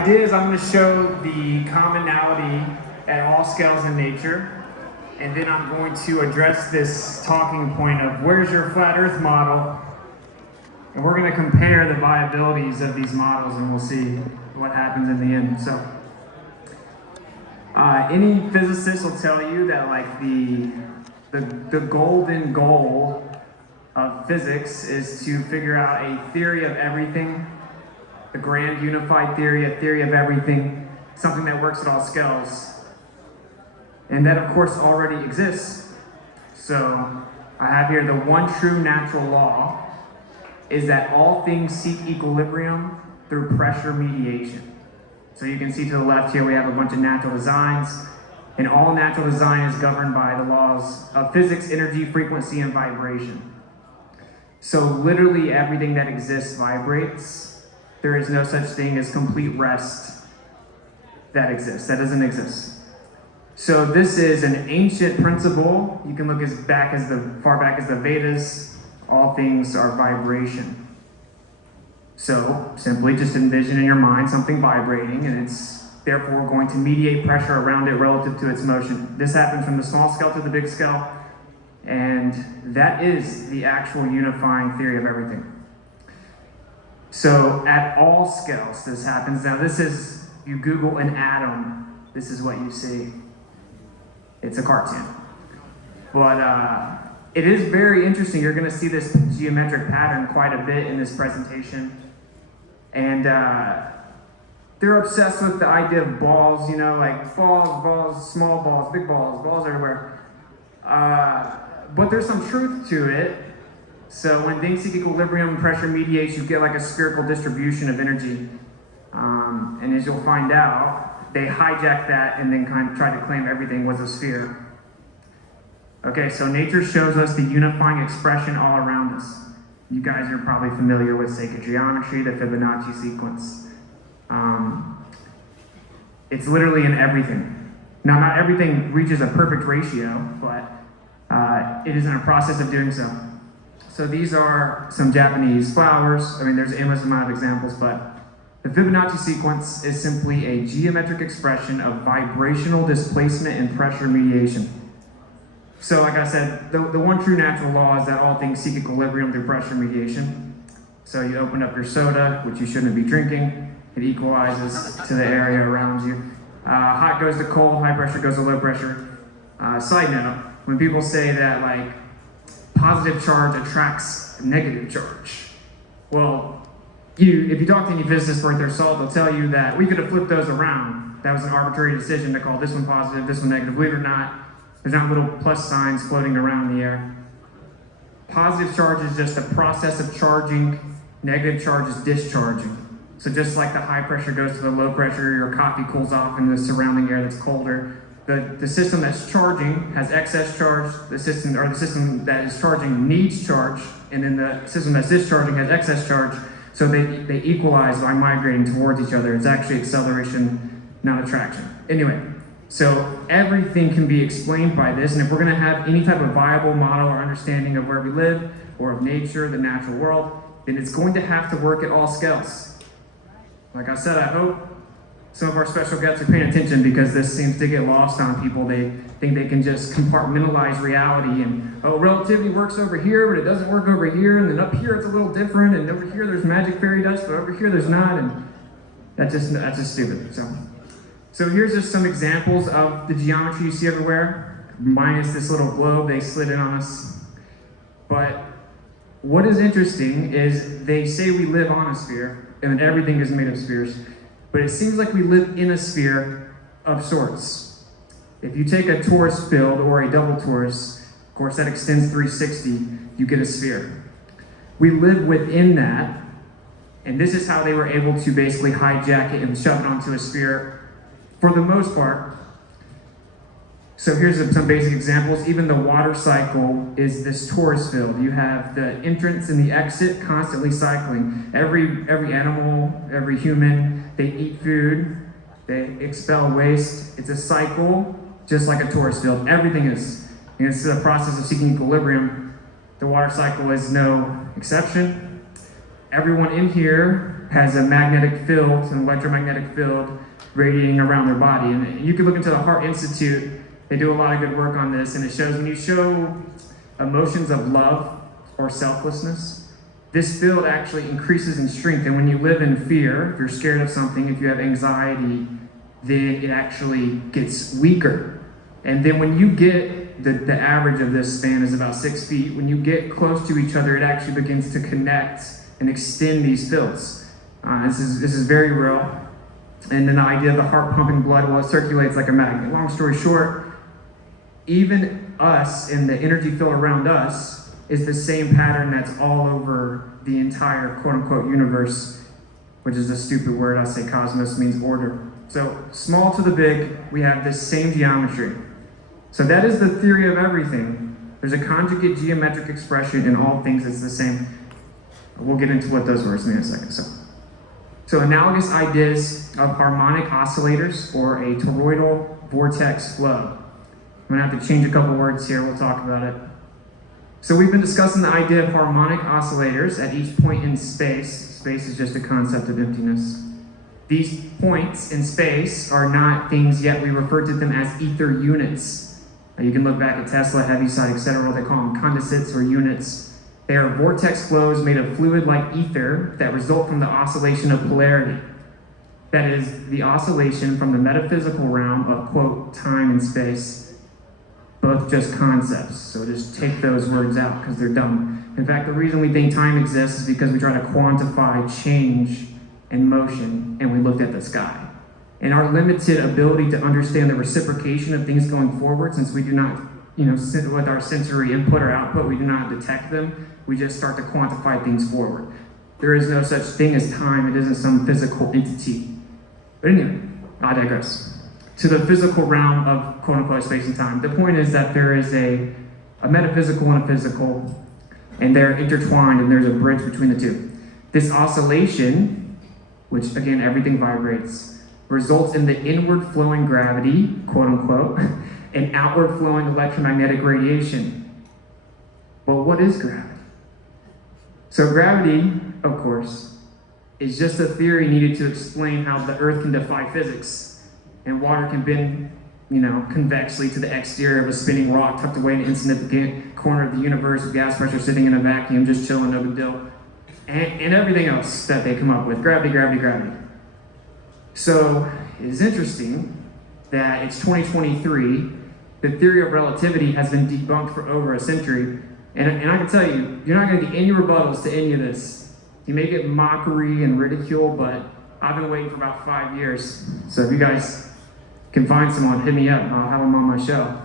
idea is I'm going to show the commonality at all scales in nature, and then I'm going to address this talking point of where's your flat Earth model, and we're going to compare the viabilities of these models, and we'll see what happens in the end. So, any physicist will tell you that like the golden goal of physics is to figure out a theory of everything, the grand unified theory, a theory of everything, something that works at all scales. And that of course already exists. So I have here the one true natural law is that all things seek equilibrium through pressure mediation. So you can see to the left here we have a bunch of natural designs, and all natural design is governed by the laws of physics, energy, frequency, and vibration. So literally everything that exists vibrates. There is no such thing as complete rest that exists. That doesn't exist. So this is an ancient principle. You can look as far back as the Vedas. All things are vibration. So simply just envision in your mind something vibrating, and it's therefore going to mediate pressure around it relative to its motion. This happens from the small scale to the big scale, and that is the actual unifying theory of everything. So at all scales this happens. Now this is, you Google an atom, this is what you see. It's a cartoon. But it is very interesting. You're going to see this geometric pattern quite a bit in this presentation. And they're obsessed with the idea of balls, you know, like balls, small balls, big balls everywhere. But there's some truth to it. So when things seek equilibrium, pressure mediates, you get like a spherical distribution of energy. And as you'll find out, they hijack that and then kind of try to claim everything was a sphere. Okay, so nature shows us the unifying expression all around us. You guys are probably familiar with sacred geometry, the Fibonacci sequence. It's literally in everything. Now, not everything reaches a perfect ratio, but it is in a process of doing so. So these are some Japanese flowers. I mean, there's an endless amount of examples, but the Fibonacci sequence is simply a geometric expression of vibrational displacement and pressure mediation. So like I said, the one true natural law is that all things seek equilibrium through pressure mediation. So you open up your soda, which you shouldn't be drinking. It equalizes to the area around you. Hot goes to cold, high pressure goes to low pressure. Side note, when people say that like positive charge attracts negative charge, well, if you talk to any physicists worth their salt, they'll tell you that we could have flipped those around. That was an arbitrary decision to call this one positive, this one negative. Believe it or not, there's not little plus signs floating around in the air. Positive charge is just the process of charging. Negative charge is discharging. So just like the high pressure goes to the low pressure, your coffee cools off in the surrounding air that's colder. The system that's charging has excess charge. The system that is charging needs charge, and then the system that's discharging has excess charge. So they equalize by migrating towards each other. It's actually acceleration, not attraction. Anyway. So everything can be explained by this, and if we're going to have any type of viable model or understanding of where we live, or of nature, the natural world, then it's going to have to work at all scales. Like I said, I hope some of our special guests are paying attention, because this seems to get lost on people. They think they can just compartmentalize reality, and oh, relativity works over here, but it doesn't work over here, and then up here it's a little different, and over here there's magic fairy dust, but over here there's not, and that's just stupid. So here's just some examples of the geometry you see everywhere, minus this little globe they slid in on us. But what is interesting is they say we live on a sphere, and that everything is made of spheres, but it seems like we live in a sphere of sorts. If you take a torus field or a double torus, of course that extends 360, you get a sphere. We live within that, and this is how they were able to basically hijack it and shove it onto a sphere for the most part. So here's some basic examples. Even the water cycle is this torus field. You have the entrance and the exit constantly cycling. Every animal, every human, they eat food, they expel waste. It's a cycle, just like a torus field. Everything is. And it's the process of seeking equilibrium. The water cycle is no exception. Everyone in here has a magnetic field, an electromagnetic field radiating around their body. And you can look into the Heart Institute. They do a lot of good work on this, and it shows when you show emotions of love or selflessness, this field actually increases in strength. And when you live in fear, if you're scared of something, if you have anxiety, then it actually gets weaker. And then when you get, the average of this span is about 6 feet, when you get close to each other, it actually begins to connect and extend these fields. This is very real. And then the idea of the heart pumping blood, well, it circulates like a magnet. Long story short, even us and the energy field around us is the same pattern that's all over the entire quote-unquote universe, which is a stupid word. I say cosmos means order. So small to the big, we have this same geometry. So that is the theory of everything. There's a conjugate geometric expression in all things that's the same. We'll get into what those words mean in a second. So analogous ideas of harmonic oscillators or a toroidal vortex flow. I'm gonna have to change a couple words here, we'll talk about it. So we've been discussing the idea of harmonic oscillators at each point in space. Space is just a concept of emptiness. These points in space are not things yet. We refer to them as ether units. You can look back at Tesla, Heaviside, etc. They call them condensates or units. They are vortex flows made of fluid like ether that result from the oscillation of polarity. That is, the oscillation from the metaphysical realm of, quote, time and space. Both just concepts, so just take those words out because they're dumb. In fact, the reason we think time exists is because we try to quantify change and motion, and we looked at the sky. And our limited ability to understand the reciprocation of things going forward, since we do not, sit with our sensory input or output, we do not detect them, we just start to quantify things forward. There is no such thing as time, it isn't some physical entity. But anyway, I digress. To the physical realm of quote-unquote space and time. The point is that there is a metaphysical and a physical, and they're intertwined, and there's a bridge between the two. This oscillation, which again, everything vibrates, results in the inward flowing gravity, quote-unquote, and outward flowing electromagnetic radiation. Well, what is gravity? So gravity, of course, is just a theory needed to explain how the Earth can defy physics. And water can bend, convexly to the exterior of a spinning rock tucked away in an insignificant corner of the universe with gas pressure sitting in a vacuum, just chilling, no big deal. And everything else that they come up with. Gravity, gravity, gravity. So it is interesting that it's 2023. The theory of relativity has been debunked for over a century. And I can tell you, you're not going to get any rebuttals to any of this. You may get mockery and ridicule, but I've been waiting for about 5 years. So if you guys can find someone, hit me up. I'll have them on my show.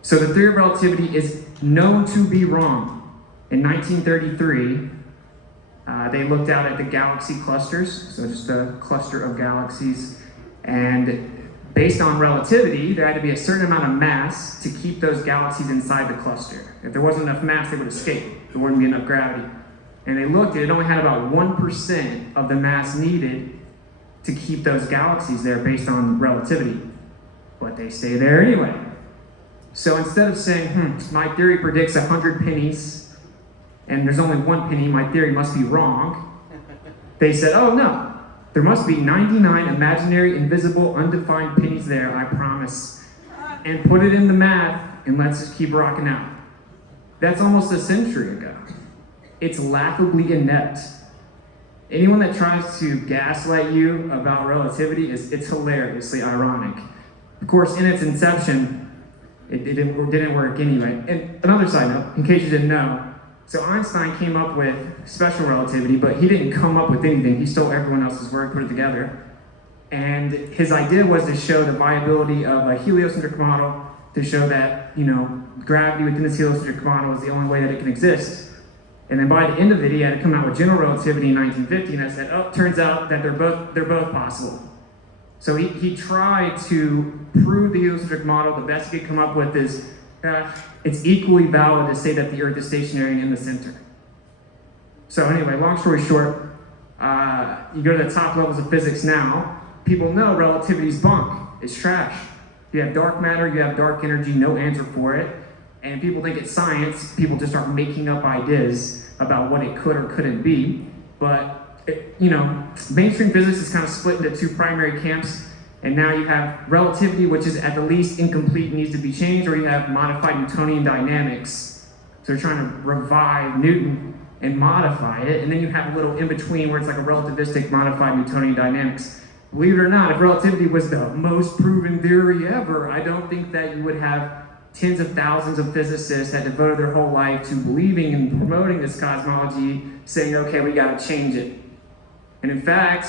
So the theory of relativity is known to be wrong. In 1933, they looked out at the galaxy clusters, so just a cluster of galaxies, and based on relativity, there had to be a certain amount of mass to keep those galaxies inside the cluster. If there wasn't enough mass, they would escape. There wouldn't be enough gravity. And they looked, and it only had about 1% of the mass needed to keep those galaxies there based on relativity. But they stay there anyway. So instead of saying, my theory predicts 100 pennies, and there's only 1 penny, my theory must be wrong, they said, oh no, there must be 99 imaginary, invisible, undefined pennies there, I promise. And put it in the math, and let's just keep rocking out. That's almost a century ago. It's laughably inept. Anyone that tries to gaslight you about relativity, it's hilariously ironic. Of course, in its inception, it didn't work anyway. And another side note, in case you didn't know, so Einstein came up with special relativity, but he didn't come up with anything. He stole everyone else's work, put it together. And his idea was to show the viability of a heliocentric model, to show that, gravity within this heliocentric model is the only way that it can exist. And then by the end of it, he had to come out with general relativity in 1950, and I said, oh, turns out that they're both possible. So he tried to prove the heliocentric model. The best he could come up with is it's equally valid to say that the Earth is stationary and in the center. So anyway, long story short, you go to the top levels of physics now, people know relativity's bunk. It's trash. You have dark matter, you have dark energy, no answer for it. And people think it's science, people just start making up ideas about what it could or couldn't be. But mainstream physics is kind of split into two primary camps, and now you have relativity, which is at the least incomplete, needs to be changed, or you have modified Newtonian dynamics. So they're trying to revive Newton and modify it, and then you have a little in between where it's like a relativistic modified Newtonian dynamics. Believe it or not, if relativity was the most proven theory ever, I don't think that you would have tens of thousands of physicists that devoted their whole life to believing and promoting this cosmology, saying, okay, we gotta change it. And in fact,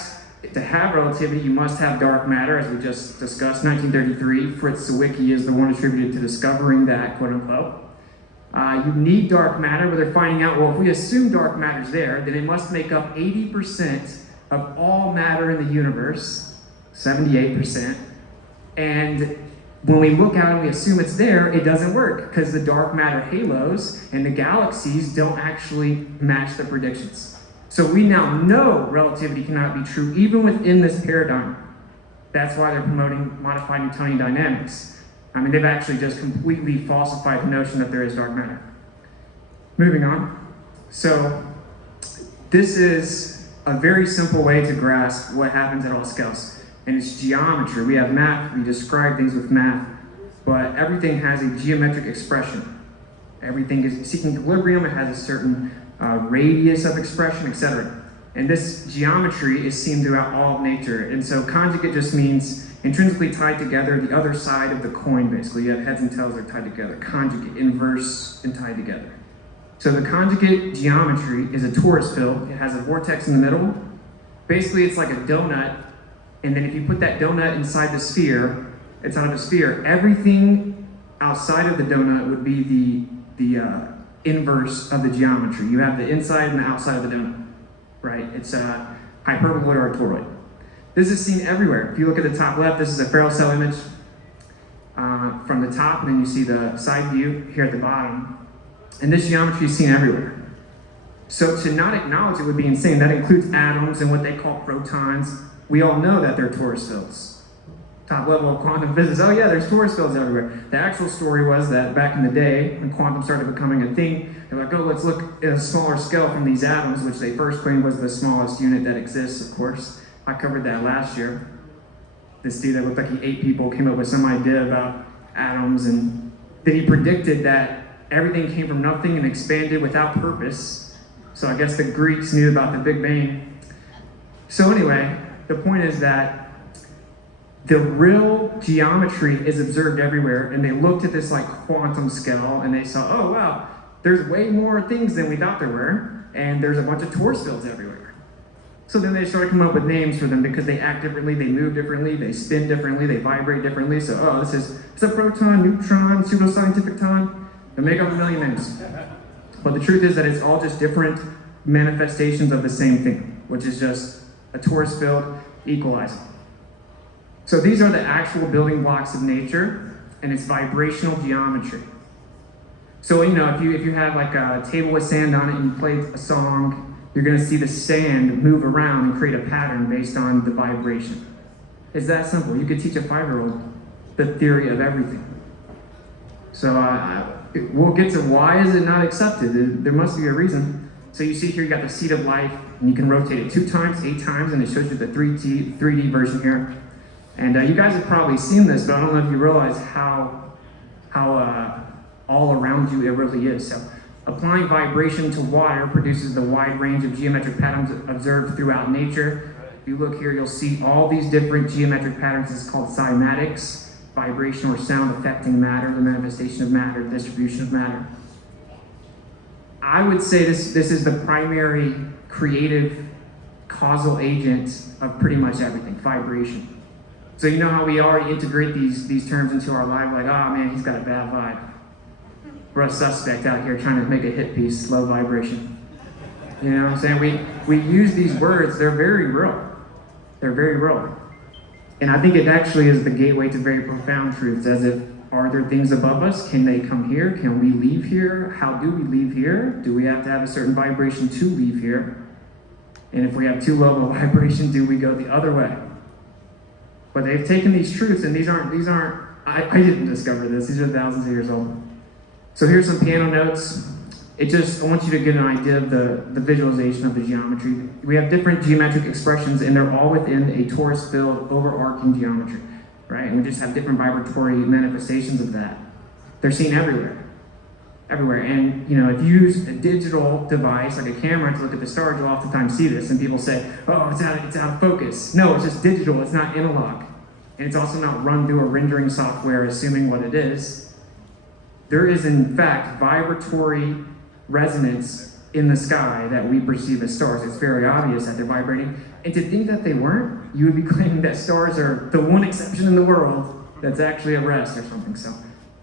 to have relativity, you must have dark matter, as we just discussed. 1933, Fritz Zwicky is the one attributed to discovering that, quote unquote. You need dark matter, but they're finding out, well, if we assume dark matter's there, then it must make up 80% of all matter in the universe, 78%. And when we look out and we assume it's there, it doesn't work, because the dark matter halos and the galaxies don't actually match the predictions. So we now know relativity cannot be true, even within this paradigm. That's why they're promoting modified Newtonian dynamics. I mean, they've actually just completely falsified the notion that there is dark matter. Moving on. So this is a very simple way to grasp what happens at all scales. And it's geometry. We have math, we describe things with math, but everything has a geometric expression. Everything is seeking equilibrium, it has a certain radius of expression, etc. And this geometry is seen throughout all of nature. And so conjugate just means intrinsically tied together, the other side of the coin, basically. You have heads and tails that are tied together. Conjugate, inverse, and tied together. So the conjugate geometry is a torus field. It has a vortex in the middle. Basically, it's like a donut. And then if you put that donut inside the sphere, it's out of a sphere. Everything outside of the donut would be the inverse of the geometry. You have the inside and the outside of the donut, right? It's a hyperboloid or a toroid. This is seen everywhere. If you look at the top left, this is a Ferrel cell image from the top, and then you see the side view here at the bottom. And this geometry is seen everywhere. So to not acknowledge it would be insane. That includes atoms and what they call protons. We all know that they're torus fields. Top level of quantum physics, oh yeah, there's torus fields everywhere. The actual story was that back in the day, when quantum started becoming a thing, they're like, oh, let's look at a smaller scale from these atoms, which they first claimed was the smallest unit that exists, of course. I covered that last year. This dude that looked like he ate people came up with some idea about atoms, and then he predicted that everything came from nothing and expanded without purpose. So I guess the Greeks knew about the Big Bang. So anyway, the point is that the real geometry is observed everywhere, and they looked at this like quantum scale and they saw, oh wow, there's way more things than we thought there were, and there's a bunch of torus fields everywhere. So then they started coming up with names for them because they act differently, they move differently, they spin differently, they vibrate differently. So, oh, it's a proton, neutron, pseudoscientific ton. They make up a million names. But the truth is that it's all just different manifestations of the same thing, which is just a torus field equalizing. So these are the actual building blocks of nature, and it's vibrational geometry. So, if you have like a table with sand on it and you play a song, you're going to see the sand move around and create a pattern based on the vibration. It's that simple. You could teach a 5-year-old the theory of everything. So we'll get to why is it not accepted. There must be a reason. So you see here, you got the seed of life, and you can rotate it 2 times, 8 times, and it shows you the 3D version here. And you guys have probably seen this, but I don't know if you realize how all around you it really is. So applying vibration to water produces the wide range of geometric patterns observed throughout nature. If you look here, you'll see all these different geometric patterns. It's called cymatics, vibration or sound affecting matter, the manifestation of matter, the distribution of matter. I would say this is the primary creative causal agent of pretty much everything, vibration. So you know how we already integrate these terms into our life, like, oh man, he's got a bad vibe. We're a suspect out here trying to make a hit piece, low vibration. You know what I'm saying? We use these words, they're very real. They're very real. And I think it actually is the gateway to very profound truths, as if, are there things above us? Can they come here? Can we leave here? How do we leave here? Do we have to have a certain vibration to leave here? And if we have too low of a vibration, do we go the other way? But they've taken these truths, and these aren't, I didn't discover this, these are thousands of years old. So here's some piano notes, I want you to get an idea of the visualization of the geometry. We have different geometric expressions, and they're all within a torus field overarching geometry, right? And we just have different vibratory manifestations of that. They're seen everywhere. Everywhere. And, if you use a digital device, like a camera, to look at the stars, you'll oftentimes see this, and people say, oh, it's out of focus. No, it's just digital, it's not analog. And it's also not run through a rendering software assuming what it is. There is, in fact, vibratory resonance in the sky that we perceive as stars. It's very obvious that they're vibrating. And to think that they weren't, you would be claiming that stars are the one exception in the world that's actually at rest or something. So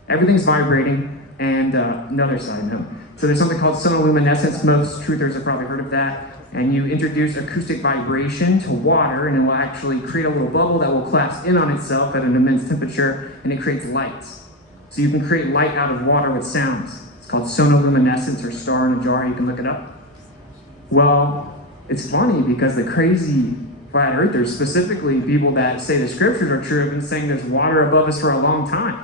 everything's vibrating. And another side note. So there's something called sonoluminescence. Most truthers have probably heard of that. And you introduce acoustic vibration to water, and it will actually create a little bubble that will collapse in on itself at an immense temperature, and it creates light. So you can create light out of water with sounds. It's called sonoluminescence, or star in a jar. You can look it up. Well, it's funny because the crazy flat earthers, specifically people that say the scriptures are true, have been saying there's water above us for a long time.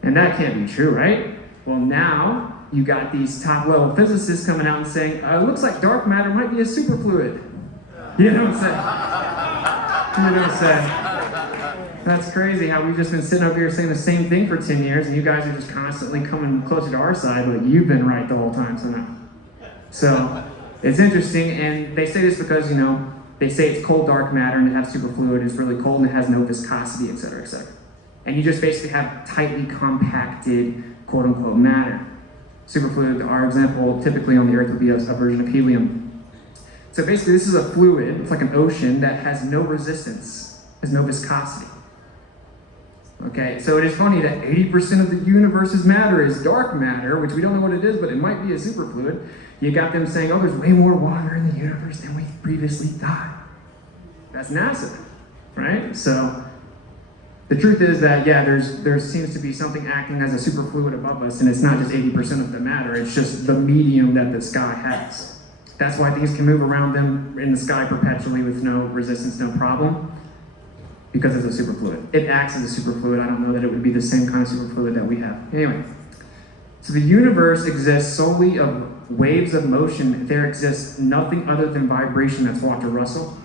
And that can't be true, right? Well, now you got these top-level physicists coming out and saying, it looks like dark matter might be a superfluid. You know what I'm saying? That's crazy how we've just been sitting over here saying the same thing for 10 years, and you guys are just constantly coming closer to our side, but you've been right the whole time, so now. So, it's interesting, and they say this because, they say it's cold dark matter and it has superfluid, it's really cold and it has no viscosity, etc., etc. And you just basically have tightly compacted, quote-unquote, matter. Superfluid, our example, typically on the Earth would be a version of helium. So basically, this is a fluid, it's like an ocean that has no resistance, has no viscosity. Okay, so it is funny that 80% of the universe's matter is dark matter, which we don't know what it is, but it might be a superfluid. You got them saying, oh, there's way more water in the universe than we previously thought. That's NASA, right? So the truth is that, there seems to be something acting as a superfluid above us, and it's not just 80% of the matter, it's just the medium that the sky has. That's why things can move around them in the sky perpetually with no resistance, no problem, because it's a superfluid. It acts as a superfluid. I don't know that it would be the same kind of superfluid that we have. Anyway, so the universe exists solely of waves of motion. There exists nothing other than vibration. That's Walter Russell.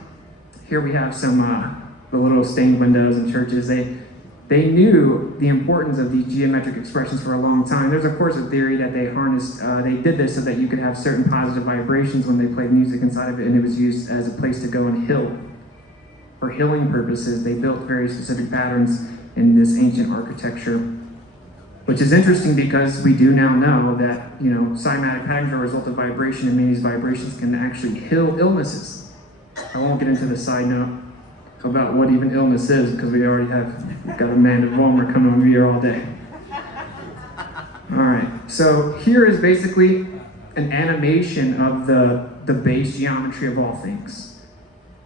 Here we have some the little stained windows in churches. They knew the importance of these geometric expressions for a long time. There's of course a theory that they harnessed, they did this so that you could have certain positive vibrations when they played music inside of it, and it was used as a place to go and heal. For healing purposes, they built very specific patterns in this ancient architecture, which is interesting because we do now know that, cymatic patterns are a result of vibration, and many of these vibrations can actually heal illnesses. I won't get into the side note about what even illness is, because we've got Amanda Vollmer coming over here all day. All right, so here is basically an animation of the base geometry of all things.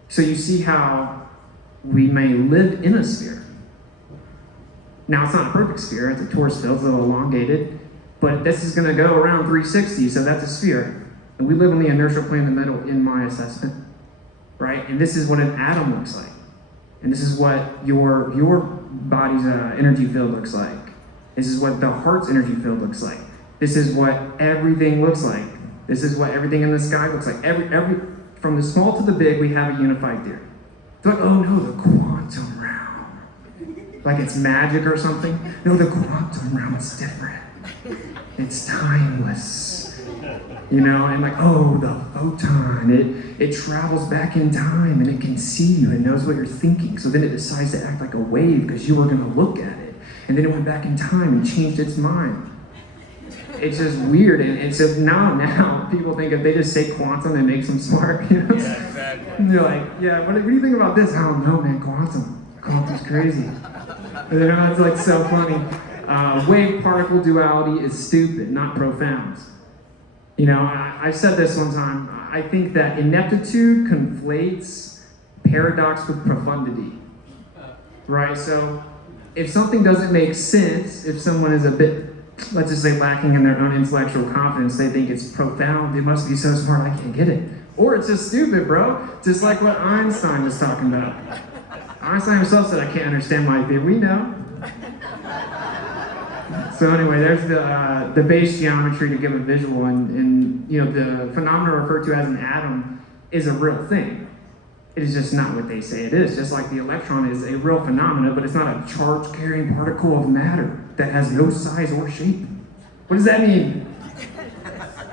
So you see how we may live in a sphere. Now, it's not a perfect sphere, it's a torus field, it's a little elongated, but this is going to go around 360, so that's a sphere. And we live on the inertial plane in the middle in my assessment, right? And this is what an atom looks like. And this is what your body's energy field looks like. This is what the heart's energy field looks like. This is what everything looks like. This is what everything in the sky looks like. Every from the small to the big, we have a unified theory. It's like, oh no, the quantum realm. Like it's magic or something. No, the quantum realm is different. It's timeless. And like, oh, the photon, it travels back in time and it can see you and knows what you're thinking. So then it decides to act like a wave because you were going to look at it. And then it went back in time and changed its mind. It's just weird. And so now people think if they just say quantum, it makes them smart. Yeah, exactly. And they're like, yeah, what do you think about this? I don't know, man, quantum's crazy. And then it's like so funny. Wave-particle duality is stupid, not profound. I said this one time, I think that ineptitude conflates paradox with profundity, right? So if something doesn't make sense, if someone is a bit, let's just say, lacking in their own intellectual confidence, they think it's profound, it must be so smart, I can't get it. Or it's just stupid, bro. Just like what Einstein was talking about. Einstein himself said, I can't understand my theory. We know. So anyway, there's the base geometry to give a visual, and you know, the phenomena referred to as an atom is a real thing. It is just not what they say it is. Just like the electron is a real phenomena, but it's not a charge-carrying particle of matter that has no size or shape. What does that mean?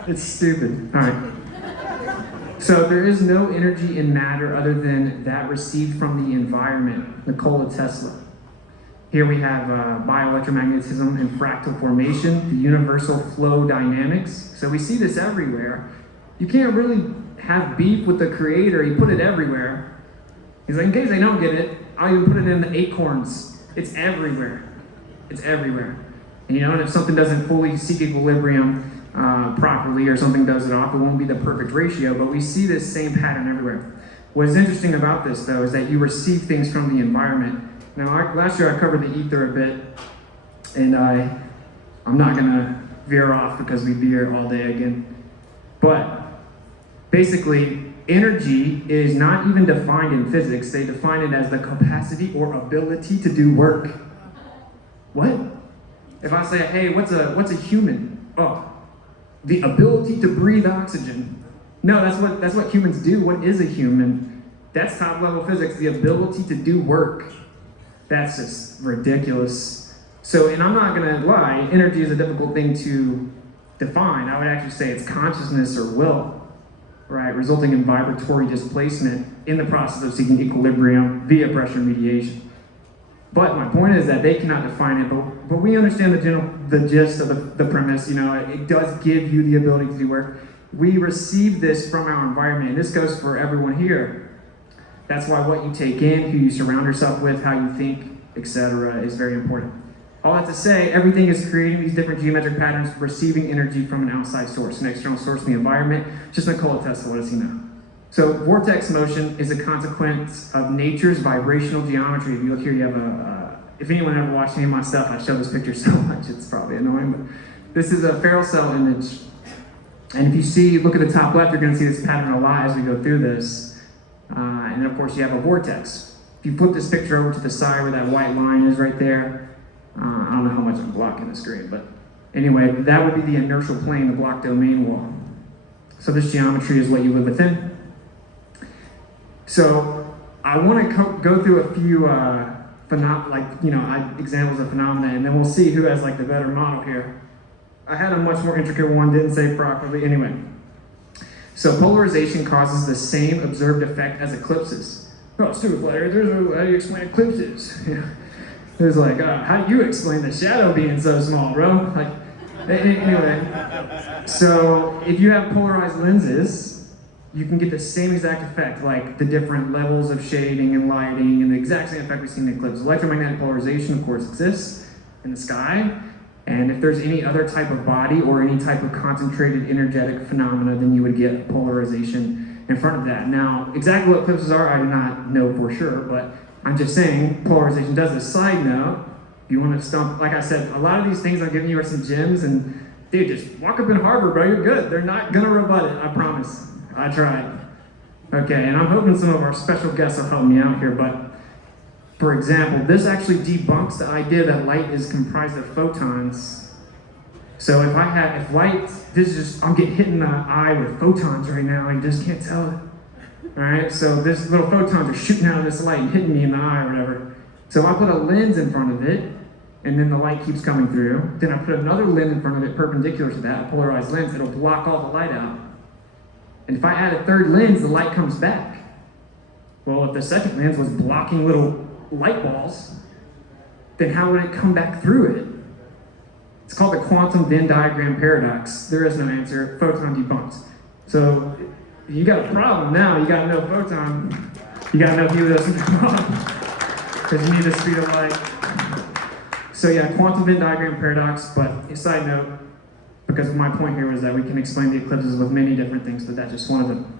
It's stupid. All right. So there is no energy in matter other than that received from the environment, Nikola Tesla. Here we have bioelectromagnetism and fractal formation, the universal flow dynamics. So we see this everywhere. You can't really have beef with the creator. He put it everywhere. He's like, in case they don't get it, I'll even put it in the acorns. It's everywhere. It's everywhere. And you know, and if something doesn't fully seek equilibrium properly, or something does it off, it won't be the perfect ratio, but we see this same pattern everywhere. What is interesting about this, though, is that you receive things from the environment. Now, last year I covered the ether a bit, and I'm not going to veer off because we'd be here all day again. But basically, energy is not even defined in physics. They define it as the capacity or ability to do work. What? If I say, hey, what's a human? Oh, the ability to breathe oxygen. No, that's what humans do. What is a human? That's top level physics, the ability to do work. That's just ridiculous. So, and I'm not gonna lie, energy is a difficult thing to define. I would actually say it's consciousness or will, right? Resulting in vibratory displacement in the process of seeking equilibrium via pressure mediation. But my point is that they cannot define it, but we understand the gist of the premise. You know, it does give you the ability to do work. We receive this from our environment, and this goes for everyone here. That's why what you take in, who you surround yourself with, how you think, etc., is very important. All that to say, everything is creating these different geometric patterns, receiving energy from an outside source, an external source in the environment. Just Nikola Tesla, what does he know? So vortex motion is a consequence of nature's vibrational geometry. If you look here, you have if anyone ever watched any of my stuff, I show this picture so much, it's probably annoying, but this is a Ferrel cell image. And if you see, look at the top left, you're gonna see this pattern a lot as we go through this. And then of course you have a vortex. If you flip this picture over to the side where that white line is right there, I don't know how much I'm blocking the screen, but anyway, that would be the inertial plane, the block domain wall. So this geometry is what you live within. So I want to go through a few examples of phenomena, and then we'll see who has like the better model here. I had a much more intricate one, didn't say properly. Anyway, so polarization causes the same observed effect as eclipses. Oh, stupid flat earthers, how do you explain eclipses? It was like, how do you explain the shadow being so small, bro? Like, anyway, so if you have polarized lenses, you can get the same exact effect, like the different levels of shading and lighting, and the exact same effect we see in the eclipse. Electromagnetic polarization, of course, exists in the sky, and if there's any other type of body or any type of concentrated energetic phenomena, then you would get polarization in front of that. Now, exactly what eclipses are, I do not know for sure, but I'm just saying polarization does. A side note, if you want to stump, like I said, a lot of these things I'm giving you are some gems, and dude, just walk up in Harvard, bro, you're good. They're not gonna rebut it, I promise. I tried. Okay, and I'm hoping some of our special guests will help me out here, but for example, this actually debunks the idea that light is comprised of photons. So if light, I'm getting hit in the eye with photons right now, I just can't tell it. Alright, so this little photons are shooting out of this light and hitting me in the eye or whatever. So if I put a lens in front of it, and then the light keeps coming through, then I put another lens in front of it perpendicular to that, a polarized lens, it'll block all the light out. And if I add a third lens, the light comes back. Well, if the second lens was blocking little light balls, then how would it come back through it? It's called the quantum Venn diagram paradox. There is no answer. Photon debunked. So you got a problem now. You got no photon. You got no helios because you need the speed of light. So yeah, quantum Venn diagram paradox. But a side note, because my point here was that we can explain the eclipses with many different things, but that's just one of them.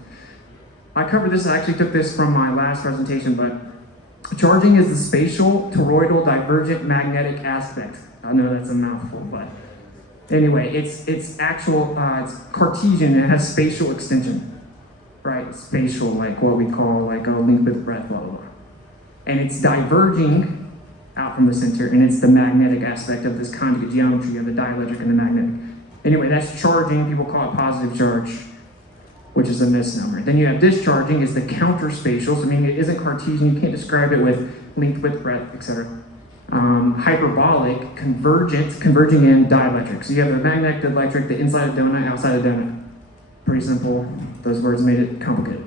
I covered this, I actually took this from my last presentation, but charging is the spatial, toroidal, divergent, magnetic aspect. I know that's a mouthful, but anyway, it's Cartesian, it has spatial extension, right? Spatial, like what we call like a length with breadth, blah, blah, blah. And it's diverging out out from the center, and it's the magnetic aspect of this conjugate geometry of the dielectric and the magnetic. Anyway, that's charging. People call it positive charge, which is a misnomer. Then you have discharging is the counterspatial. I mean, it isn't Cartesian. You can't describe it with length, width, breadth, etc. Hyperbolic, converging in dielectric. So you have the magnetic, the electric, the inside of donut, outside of donut. Pretty simple. Those words made it complicated.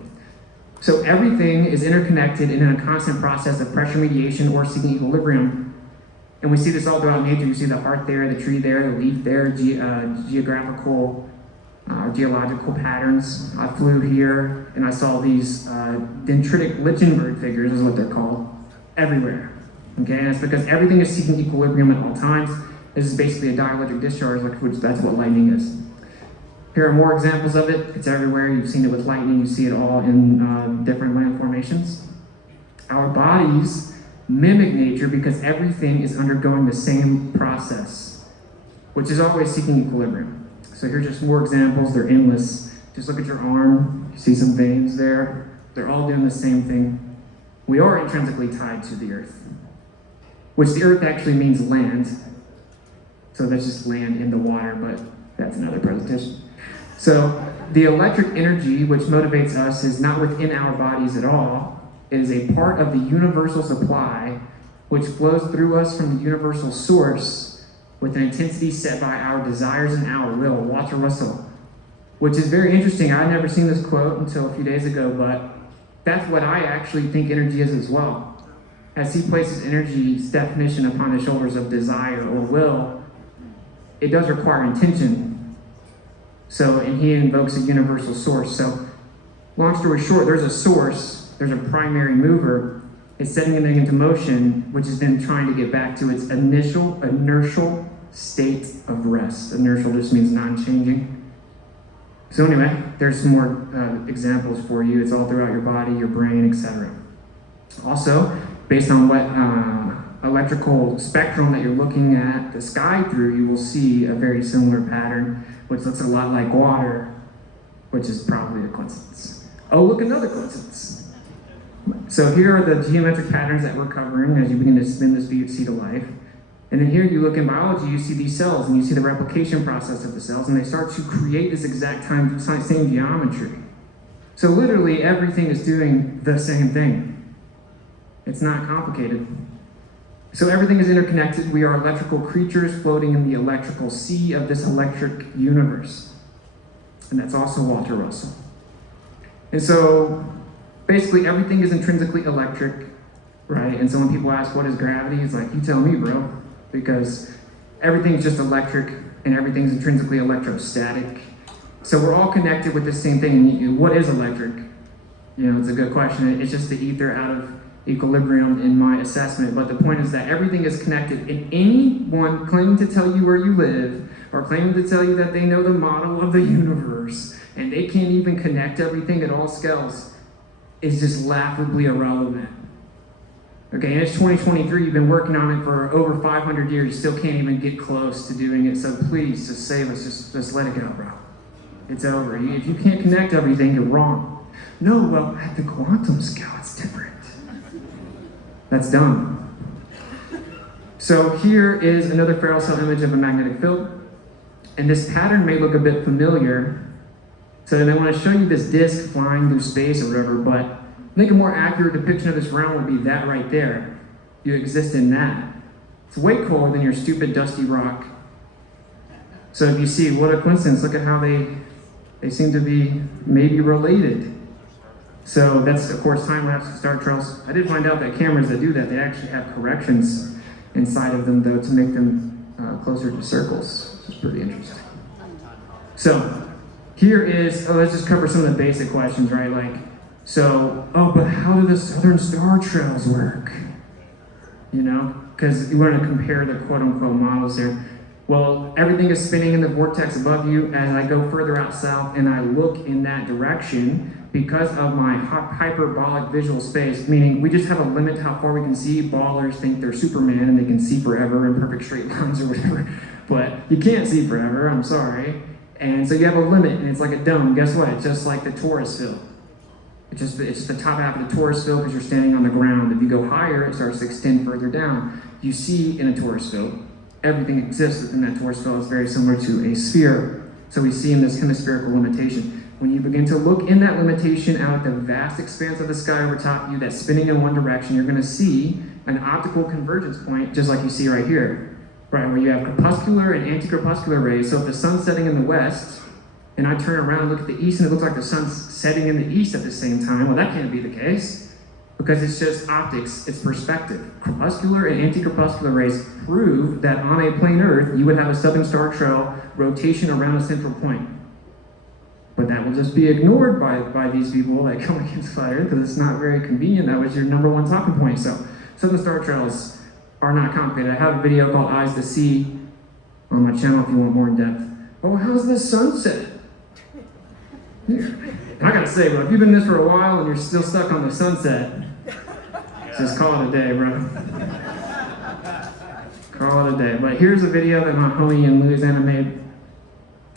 So everything is interconnected and in a constant process of pressure mediation or seeking equilibrium. And we see this all throughout nature. You see the heart there, the tree there, the leaf there, geographical, geological patterns. I flew here and I saw these dendritic Lichtenberg figures, is what they're called, everywhere. Okay, and it's because everything is seeking equilibrium at all times. This is basically a dielectric discharge, which that's what lightning is. Here are more examples of it. It's everywhere. You've seen it with lightning. You see it all in different land formations. Our bodies mimic nature because everything is undergoing the same process, which is always seeking equilibrium. So here's just more examples. They're endless. Just look at your arm. You see some veins there. They're all doing the same thing. We are intrinsically tied to the earth, which the earth actually means land. So that's just land in the water, but that's another presentation. So the electric energy which motivates us is not within our bodies at all. It is a part of the universal supply which flows through us from the universal source with an intensity set by our desires and our will. Walter Russell, which is very interesting. I'd never seen this quote until a few days ago, but that's what I actually think energy is as well. As he places energy's definition upon the shoulders of desire or will, it does require intention. So, and he invokes a universal source. So, long story short, there's a source, there's a primary mover, it's setting everything into motion, which is then trying to get back to its initial inertial state of rest. Inertial just means non-changing. So anyway, there's some more examples for you. It's all throughout your body, your brain, etc. Also, based on what electrical spectrum that you're looking at the sky through, you will see a very similar pattern, which looks a lot like water, which is probably a coincidence. Oh, look, another coincidence. So here are the geometric patterns that we're covering as you begin to spin this seed of life. And then here you look in biology, you see these cells, and you see the replication process of the cells, and they start to create this exact same geometry. So literally everything is doing the same thing. It's not complicated. So everything is interconnected. We are electrical creatures floating in the electrical sea of this electric universe. And that's also Walter Russell. And so basically everything is intrinsically electric, right? And so when people ask, what is gravity? It's like, you tell me, bro. Because everything's just electric and everything's intrinsically electrostatic. So we're all connected with the same thing. And what is electric? You know, it's a good question. It's just the ether out of equilibrium in my assessment, but the point is that everything is connected, and anyone claiming to tell you where you live or claiming to tell you that they know the model of the universe and they can't even connect everything at all scales is just laughably irrelevant. Okay, and it's 2023, you've been working on it for over 500 years, you still can't even get close to doing it, so please, just save us, just let it go, bro. It's over. If you can't connect everything, you're wrong. No, well, at the quantum scale, it's different. That's dumb. So here is another Ferrel cell image of a magnetic field. And this pattern may look a bit familiar. So then I want to show you this disk flying through space or whatever, but I think a more accurate depiction of this realm would be that right there. You exist in that. It's way cooler than your stupid dusty rock. So if you see, what a coincidence, look at how they seem to be maybe related. So that's, of course, time-lapse star trails. I did find out that cameras that do that, they actually have corrections inside of them, though, to make them closer to circles, which is pretty interesting. So here is, let's just cover some of the basic questions, right? Like, so, but how do the southern star trails work? You know, because we want to compare the quote-unquote models here. Well, everything is spinning in the vortex above you. As I go further out south and I look in that direction, because of my hyperbolic visual space, meaning we just have a limit to how far we can see. Ballers think they're Superman and they can see forever in perfect straight lines or whatever, but you can't see forever, I'm sorry. And so you have a limit, and it's like a dome. Guess what? It's just like the torus field. It's the top half of the torus field because you're standing on the ground. If you go higher, it starts to extend further down. you see in a torus field. Everything exists within that torus field. It's very similar to a sphere. So we see in this hemispherical limitation. When you begin to look in that limitation out at the vast expanse of the sky over top of you that's spinning in one direction, you're going to see an optical convergence point, just like you see right here, right, where you have crepuscular and anti-crepuscular rays. So if the sun's setting in the west, and I turn around and look at the east, and it looks like the sun's setting in the east at the same time, well, that can't be the case, because it's just optics, it's perspective. Crepuscular and anti-crepuscular rays prove that on a plane Earth, you would have a southern star trail rotation around a central point. But that will just be ignored by these people that come against flat Earth, because it's not very convenient. That was your number one talking point. So southern star trails are not complicated. I have a video called Eyes to See on my channel if you want more in depth. Oh, how's the sunset? I gotta say, bro, if you've been in this for a while and you're still stuck on the sunset, just call it a day, bro. Call it a day. But here's a video that my homie in Louisiana made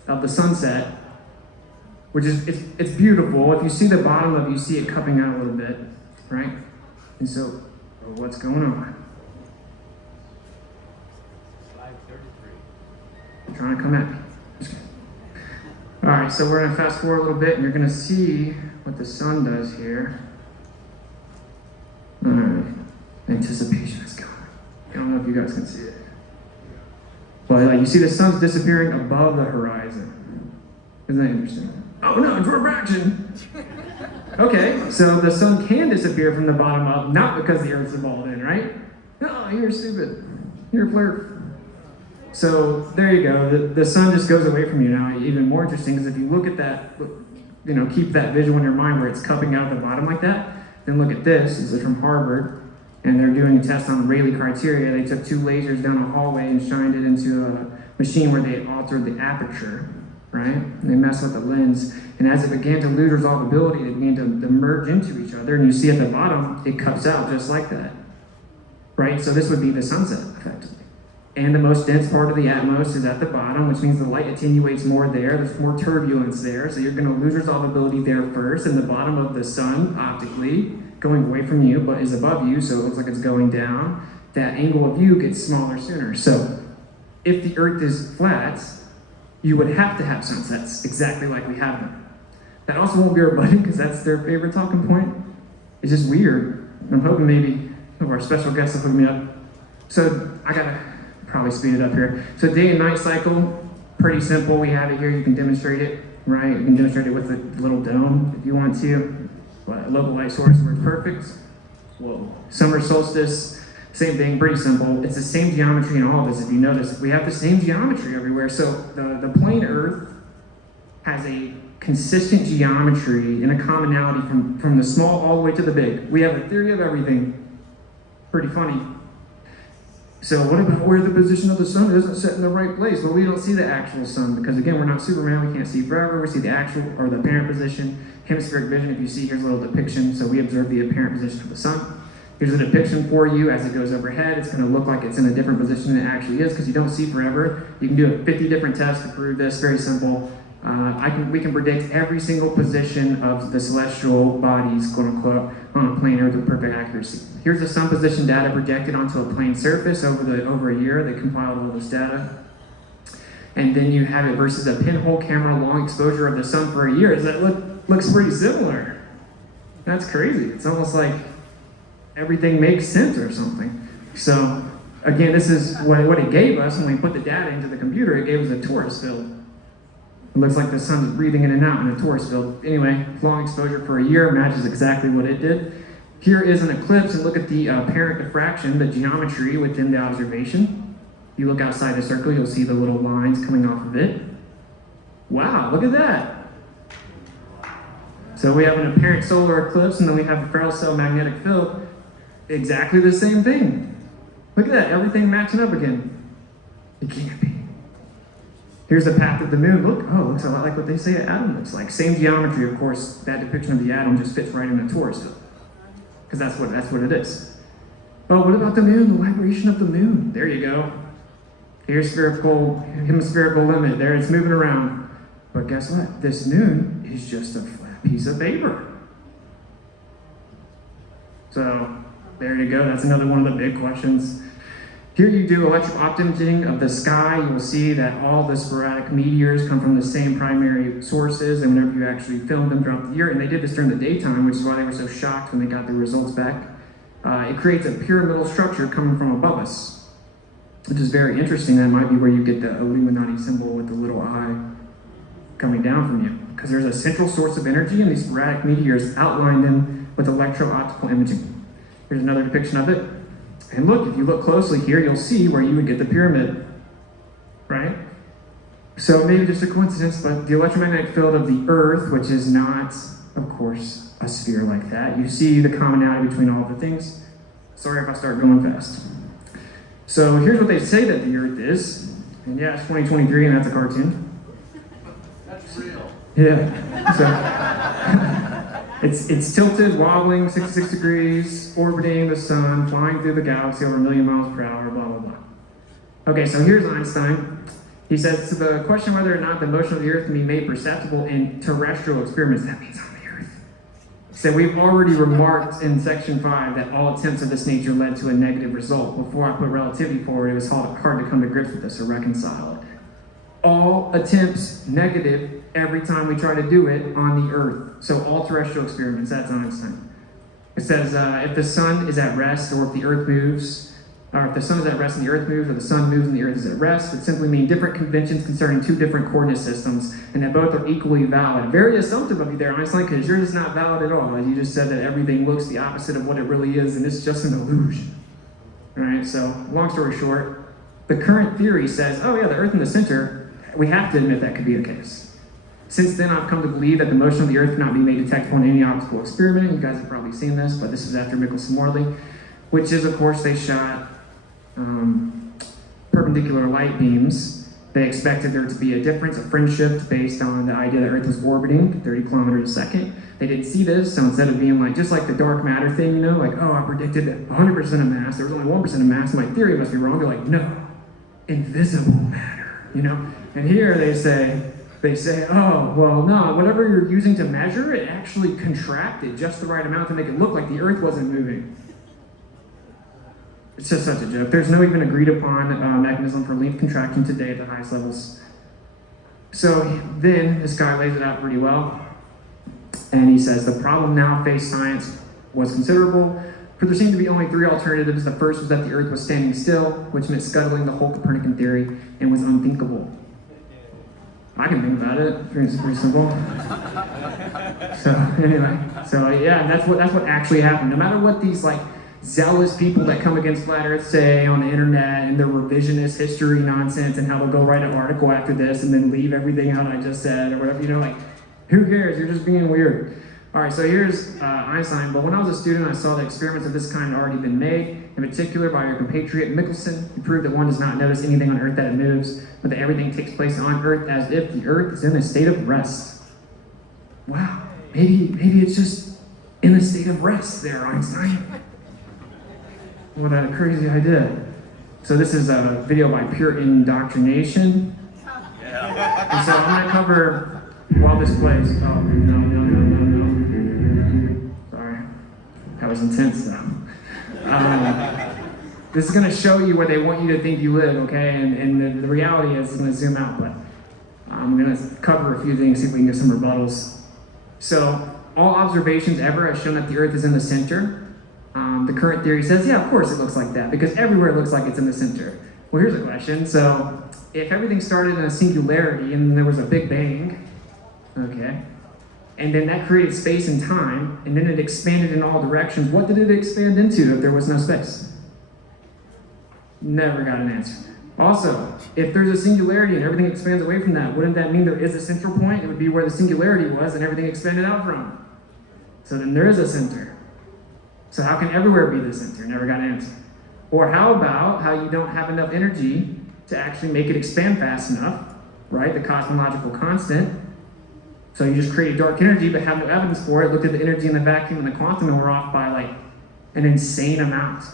of the sunset, which is, it's beautiful. If you see the bottom of it, you see it cupping out a little bit, right? And so, what's going on? Slide 33. Trying to come at me. Just kidding. All right, so we're gonna fast forward a little bit, and you're gonna see what the sun does here. All right, anticipation is going. I don't know if you guys can see it, but like you see the sun's disappearing above the horizon. Isn't that interesting? Oh no, it's refraction. Okay, so the sun can disappear from the bottom up, not because the Earth's evolved in, right? No, you're stupid. You're a flirt. So there you go. The sun just goes away from you. Now, even more interesting is if you look at that, you know, keep that visual in your mind where it's cupping out at the bottom like that. Then look at this. This is from Harvard, and they're doing a test on Rayleigh criteria. They took 2 lasers down a hallway and shined it into a machine where they altered the aperture, right? And they messed with the lens. And as it began to lose resolvability, it began to merge into each other. And you see at the bottom, it cups out just like that, right? So this would be the sunset, effectively. And the most dense part of the atmos is at the bottom, which means the light attenuates more there. There's more turbulence there. So you're going to lose resolvability there first. And the bottom of the sun, optically, going away from you, but is above you, so it looks like it's going down. That angle of view gets smaller sooner. So if the Earth is flat, you would have to have sunsets exactly like we have them. That also won't be rebutted because that's their favorite talking point. It's just weird. I'm hoping maybe some of our special guests will hook me up. So I gotta probably speed it up here. So day and night cycle, pretty simple. We have it here. You can demonstrate it, right? You can demonstrate it with a little dome if you want to. But a local light source where it's perfect. Whoa. Summer solstice, same thing, pretty simple. It's the same geometry in all of this. If you notice, we have the same geometry everywhere. So the plane Earth has a consistent geometry and a commonality from the small all the way to the big. We have a theory of everything. Pretty funny. So what about where the position of the sun isn't set in the right place? Well, we don't see the actual sun because, again, we're not Superman. We can't see forever. We see the actual or the apparent position. Hemispheric vision, if you see, here's a little depiction. So we observe the apparent position of the sun. Here's a depiction for you as it goes overhead. It's going to look like it's in a different position than it actually is because you don't see forever. You can do 50 different tests to prove this. Very simple. We can predict every single position of the celestial bodies, quote unquote, on a plane Earth with perfect accuracy. Here's the sun position data projected onto a plane surface over a year. They compiled all this data. And then you have it versus a pinhole camera long exposure of the sun for a year. Does that looks pretty similar? That's crazy. It's almost like everything makes sense or something. So again, this is what it gave us when we put the data into the computer. It gave us a torus field. It looks like the sun is breathing in and out in a torus field. Anyway, long exposure for a year matches exactly what it did. Here is an eclipse, and look at the apparent diffraction, the geometry within the observation. You look outside the circle, you'll see the little lines coming off of it. Wow, look at that. So we have an apparent solar eclipse, and then we have a Farrell cell magnetic field. Exactly the same thing. Look at that, everything matching up again. It can't be. Here's the path of the moon. Look, looks a lot like what they say an atom looks like. Same geometry, of course. That depiction of the atom just fits right in a torus field, because that's what it is. Oh, what about the moon? The vibration of the moon. There you go. Here's hemispherical limit. There, it's moving around. But guess what? This moon is just a flat piece of paper. So there you go. That's another one of the big questions. Here you do electro-optimizing of the sky. You will see that all the sporadic meteors come from the same primary sources, and whenever you actually film them throughout the year, and they did this during the daytime, which is why they were so shocked when they got the results back, it creates a pyramidal structure coming from above us, which is very interesting. That might be where you get the Illuminati symbol with the little eye coming down from you, because there's a central source of energy, and these sporadic meteors outline them with electro-optical imaging. Here's another depiction of it. And look, if you look closely here, you'll see where you would get the pyramid, right? So maybe just a coincidence, but the electromagnetic field of the Earth, which is not, of course, a sphere like that, you see the commonality between all the things. Sorry if I start going fast. So here's what they say that the Earth is. And yeah, it's 2023, and that's a cartoon. That's real. Yeah. So it's tilted, wobbling 66 degrees, orbiting the sun, flying through the galaxy over 1 million miles per hour, blah, blah, blah. Okay, so here's Einstein. He says, to the question whether or not the motion of the Earth can be made perceptible in terrestrial experiments, that means on the Earth. So we've already remarked in section 5 that all attempts of this nature led to a negative result. Before I put relativity forward, it was hard to come to grips with this or reconcile it. All attempts negative every time we try to do it on the Earth. So all terrestrial experiments, that's Einstein. It says if the sun is at rest, or if the Earth moves, or if the sun is at rest and the Earth moves, or the sun moves and the Earth is at rest, it simply means different conventions concerning two different coordinate systems, and that both are equally valid. Very assumptive of you there, Einstein, because yours is not valid at all. As you just said that everything looks the opposite of what it really is, and it's just an illusion. All right, so long story short, the current theory says, oh yeah, the Earth in the center, we have to admit that could be the case. Since then, I've come to believe that the motion of the Earth cannot be made detectable in any optical experiment. You guys have probably seen this, but this is after Michelson-Morley, which is, of course, they shot perpendicular light beams. They expected there to be a difference, a fringe shift, based on the idea that Earth was orbiting 30 kilometers a second. They didn't see this, so instead of being like, just like the dark matter thing, you know, like, oh, I predicted 100% of mass, there was only 1% of mass, my theory must be wrong. They're like, no, invisible matter, you know? And here they say, oh, well, no, whatever you're using to measure, it actually contracted just the right amount to make it look like the Earth wasn't moving. It's just such a joke. There's no even agreed upon mechanism for length contraction today at the highest levels. So then this guy lays it out pretty well. And he says, the problem now faced science was considerable, for there seemed to be only 3 alternatives. The first was that the Earth was standing still, which meant scuttling the whole Copernican theory, and was unthinkable. I can think about it. It's pretty simple. So anyway, so yeah, that's what actually happened. No matter what these like zealous people that come against flat Earth say on the internet and their revisionist history nonsense, and how they'll go write an article after this and then leave everything out I just said or whatever, you know, like who cares? You're just being weird. All right, so here's Einstein. But when I was a student, I saw that experiments of this kind had already been made, in particular by your compatriot Michelson, who proved that one does not notice anything on Earth that it moves, but that everything takes place on Earth as if the Earth is in a state of rest. Wow, maybe it's just in a state of rest there, Einstein. What a crazy idea. So this is a video by Pure Indoctrination. Yeah. And so I'm gonna cover while this plays. Oh, no. Sorry. That was intense though. This is gonna show you where they want you to think you live, okay? And the reality is, I'm gonna zoom out, but I'm gonna cover a few things, see if we can get some rebuttals. So, all observations ever have shown that the Earth is in the center. The current theory says, yeah, of course it looks like that, because everywhere it looks like it's in the center. Well, here's a question. So, if everything started in a singularity and there was a Big Bang, okay, and then that created space and time, and then it expanded in all directions, what did it expand into if there was no space? Never got an answer. Also, if there's a singularity and everything expands away from that, wouldn't that mean there is a central point? It would be where the singularity was and everything expanded out from. So then there is a center. So how can everywhere be the center? Never got an answer. Or how about how you don't have enough energy to actually make it expand fast enough, right? The cosmological constant. So you just create dark energy but have no evidence for it. Looked at the energy in the vacuum and the quantum and we're off by like an insane amount.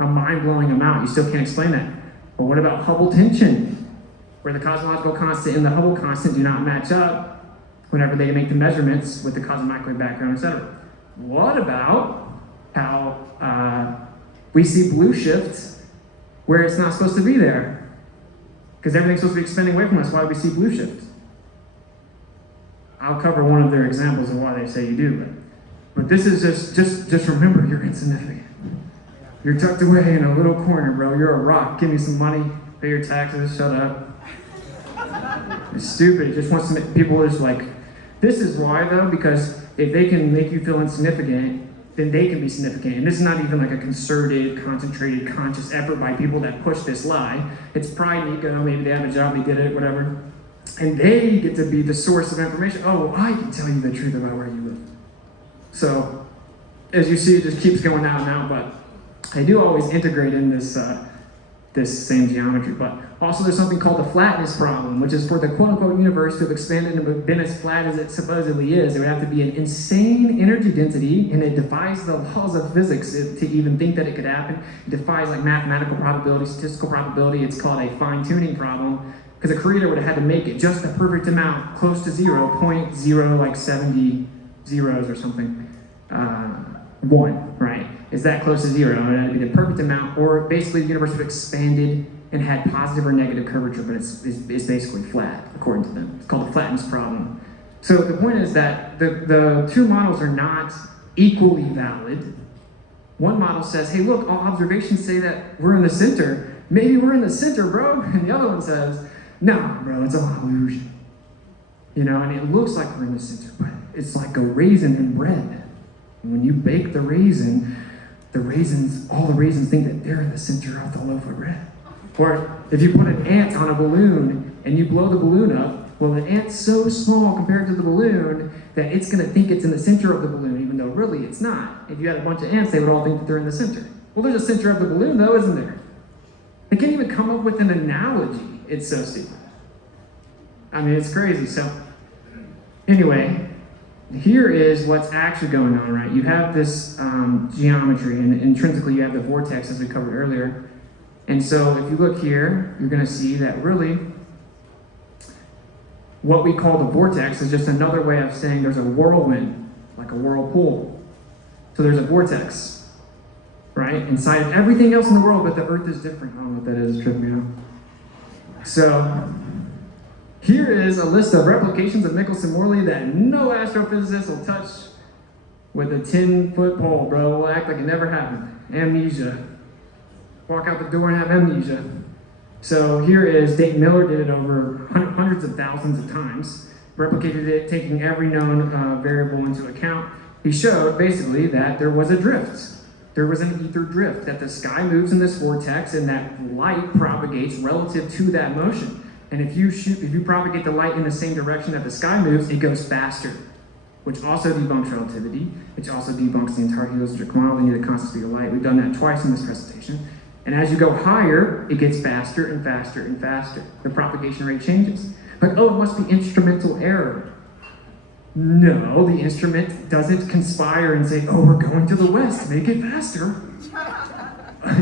A mind-blowing amount. You still can't explain that. But what about Hubble tension? Where the cosmological constant and the Hubble constant do not match up whenever they make the measurements with the cosmic microwave background, etc. What about how we see blue shifts where it's not supposed to be there. Because everything's supposed to be expanding away from us. Why do we see blue shift? I'll cover one of their examples of why they say you do. But this is just remember, you're insignificant. You're tucked away in a little corner, bro. You're a rock. Give me some money. Pay your taxes. Shut up. It's stupid. It just wants to make people just like, this is why though, because if they can make you feel insignificant, then they can be significant. And this is not even like a concerted, concentrated, conscious effort by people that push this lie. It's pride and ego. Maybe they have a job, they did it, whatever. And they get to be the source of information. Oh, I can tell you the truth about where you live. So, as you see, it just keeps going out and out, but I do always integrate in this same geometry. But also there's something called the flatness problem, which is for the quote-unquote universe to have expanded and been as flat as it supposedly is, there would have to be an insane energy density, and it defies the laws of physics to even think that it could happen. It defies like mathematical probability, statistical probability. It's called a fine-tuning problem, because the creator would have had to make it just the perfect amount, close to 0.0, like 70 zeros or something. 1, right? Is that close to 0? It had to be the perfect amount, or basically the universe would have expanded and had positive or negative curvature, but it's basically flat, according to them. It's called the flatness problem. So the point is that the two models are not equally valid. One model says, hey, look, all observations say that we're in the center. Maybe we're in the center, bro. And the other one says, no, bro, it's all illusion. You know, and it looks like we're in the center, but it's like a raisin in bread. And when you bake the raisins, all the raisins think that they're in the center of the loaf of bread. Or if you put an ant on a balloon and you blow the balloon up, well, the ant's so small compared to the balloon that it's going to think it's in the center of the balloon, even though really it's not. If you had a bunch of ants, they would all think that they're in the center. Well, there's a center of the balloon, though, isn't there? They can't even come up with an analogy. It's so stupid. I mean, it's crazy. So, anyway, here is what's actually going on, right? You have this geometry, and intrinsically you have the vortex, as we covered earlier. And so if you look here, you're going to see that really what we call the vortex is just another way of saying there's a whirlwind, like a whirlpool. So there's a vortex, right? Inside of everything else in the world, but the Earth is different. I don't know what that is, trip me out. So here is a list of replications of Michelson-Morley that no astrophysicist will touch with a 10-foot pole, bro. We'll act like it never happened. Amnesia. Walk out the door and have amnesia. So here is Dayton Miller did it over hundreds of thousands of times, replicated it, taking every known variable into account. He showed basically that there was a drift. There was an ether drift, that the sky moves in this vortex and that light propagates relative to that motion. And if you propagate the light in the same direction that the sky moves, it goes faster, which also debunks relativity, which also debunks the entire heliocentric model. We need a constant speed of light. We've done that twice in this presentation. And as you go higher, it gets faster and faster and faster. The propagation rate changes. But oh, it must be instrumental error. No, the instrument doesn't conspire and say, oh, we're going to the west, make it faster.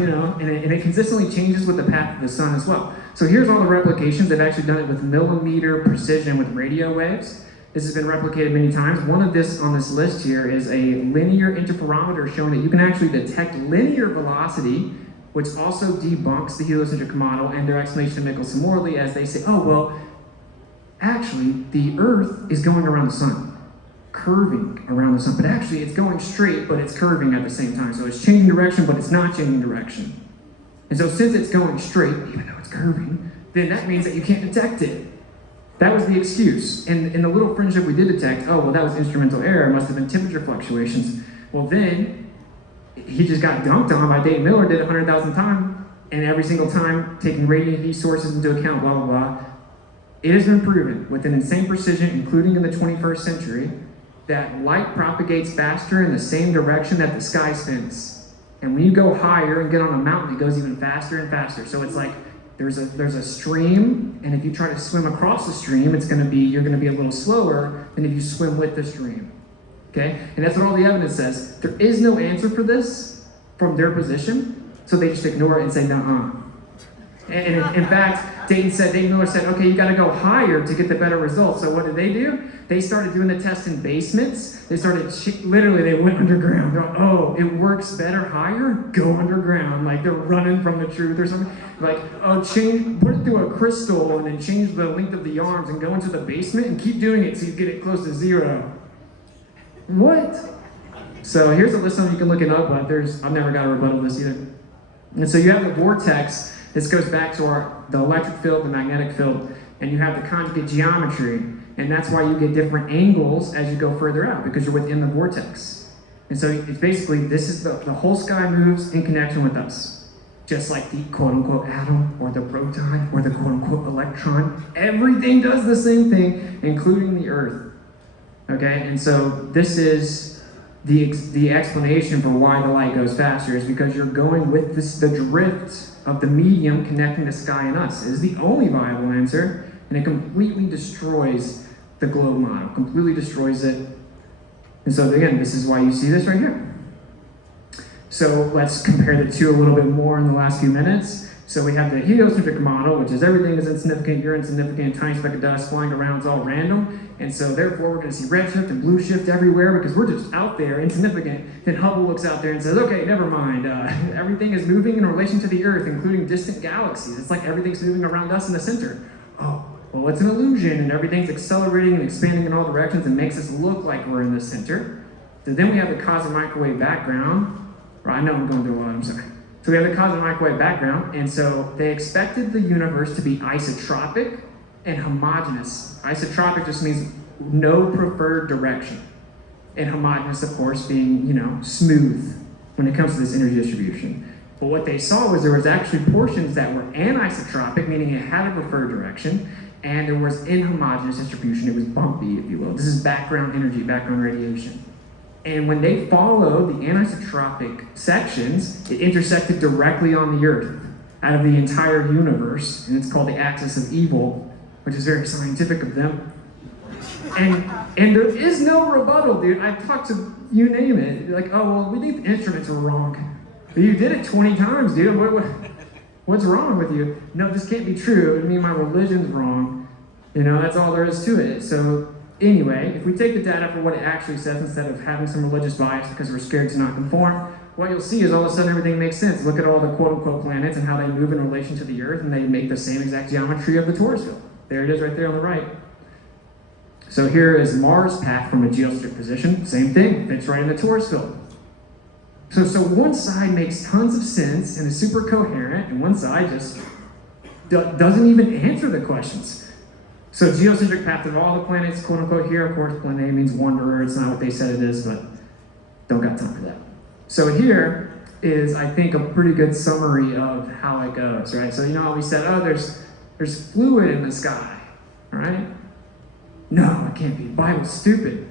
You know, and it consistently changes with the path of the sun as well. So here's all the replications. They've actually done it with millimeter precision with radio waves. This has been replicated many times. One of this on this list here is a linear interferometer showing that you can actually detect linear velocity, which also debunks the heliocentric model and their explanation of Michelson-Morley, as they say, oh, well, actually, the Earth is going around the sun, curving around the sun, but actually it's going straight, but it's curving at the same time. So it's changing direction, but it's not changing direction. And so since it's going straight, even though it's curving, then that means that you can't detect it. That was the excuse. And in the little fringe that we did detect, oh, well, that was instrumental error, it must have been temperature fluctuations. Well, then, he just got dunked on by Dayton Miller, did 100,000 times, and every single time taking radiant heat sources into account, blah, blah, blah. It has been proven with an insane precision, including in the 21st century, that light propagates faster in the same direction that the sky spins. And when you go higher and get on a mountain, it goes even faster and faster. So it's like there's a stream, and if you try to swim across the stream, you're gonna be a little slower than if you swim with the stream. Okay? And that's what all the evidence says. There is no answer for this from their position, so they just ignore it and say, nuh-uh. And in fact, Dayton Miller said, okay, you got to go higher to get the better results. So what did they do? They started doing the test in basements. They started, literally, they went underground. They're like, oh, it works better higher? Go underground. Like they're running from the truth or something. Like, oh, put it through a crystal and then change the length of the arms and go into the basement and keep doing it so you get it close to zero. What? So here's a list of them. You can look it up, but I've never got a rebuttal of this either. And so you have the vortex. This goes back to the electric field, the magnetic field, and you have the conjugate geometry. And that's why you get different angles as you go further out, because you're within the vortex. And so it's basically, this is the whole sky moves in connection with us. Just like the quote-unquote atom, or the proton, or the quote-unquote electron. Everything does the same thing, including the Earth. Okay, and so this is the explanation for why the light goes faster, is because you're going with the drift of the medium connecting the sky and us. It is the only viable answer, and it completely destroys the globe model, completely destroys it. And so again, this is why you see this right here. So let's compare the two a little bit more in the last few minutes. So we have the heliocentric model, which is everything is insignificant, you're insignificant, tiny speck of dust flying around, it's all random. And so therefore we're going to see redshift and blue shift everywhere because we're just out there, insignificant. Then Hubble looks out there and says, okay, never mind. Everything is moving in relation to the Earth, including distant galaxies. It's like everything's moving around us in the center. Oh, well, it's an illusion, and everything's accelerating and expanding in all directions and makes us look like we're in the center. So then we have the cosmic microwave background. I know I'm going through a lot, I'm sorry. So we have the cosmic microwave background, and so they expected the universe to be isotropic and homogeneous. Isotropic just means no preferred direction. And homogeneous, of course, being, smooth when it comes to this energy distribution. But what they saw was there was actually portions that were anisotropic, meaning it had a preferred direction, and there was inhomogeneous distribution. It was bumpy, if you will. This is background energy, background radiation. And when they followed the anisotropic sections, it intersected directly on the Earth out of the entire universe, and it's called the axis of evil, which is very scientific of them. And there is no rebuttal, dude. I've talked to, you name it, like, oh, well, we think the instruments were wrong. But you did it 20 times, dude. What's wrong with you? No, this can't be true. I mean, my religion's wrong. That's all there is to it. So anyway, if we take the data for what it actually says instead of having some religious bias because we're scared to not conform, what you'll see is all of a sudden everything makes sense. Look at all the quote-unquote planets and how they move in relation to the Earth, and they make the same exact geometry of the torus field. There it is right there on the right. So here is Mars' path from a geocentric position. Same thing, fits right in the torus field. So one side makes tons of sense and is super coherent, and one side just doesn't even answer the questions. So geocentric path of all the planets, quote unquote here, of course, planet A means wanderer. It's not what they said it is, but don't got time for that. So here is, I think, a pretty good summary of how it goes, right? So how we said, oh, there's fluid in the sky, right? No, it can't be. Bible's stupid.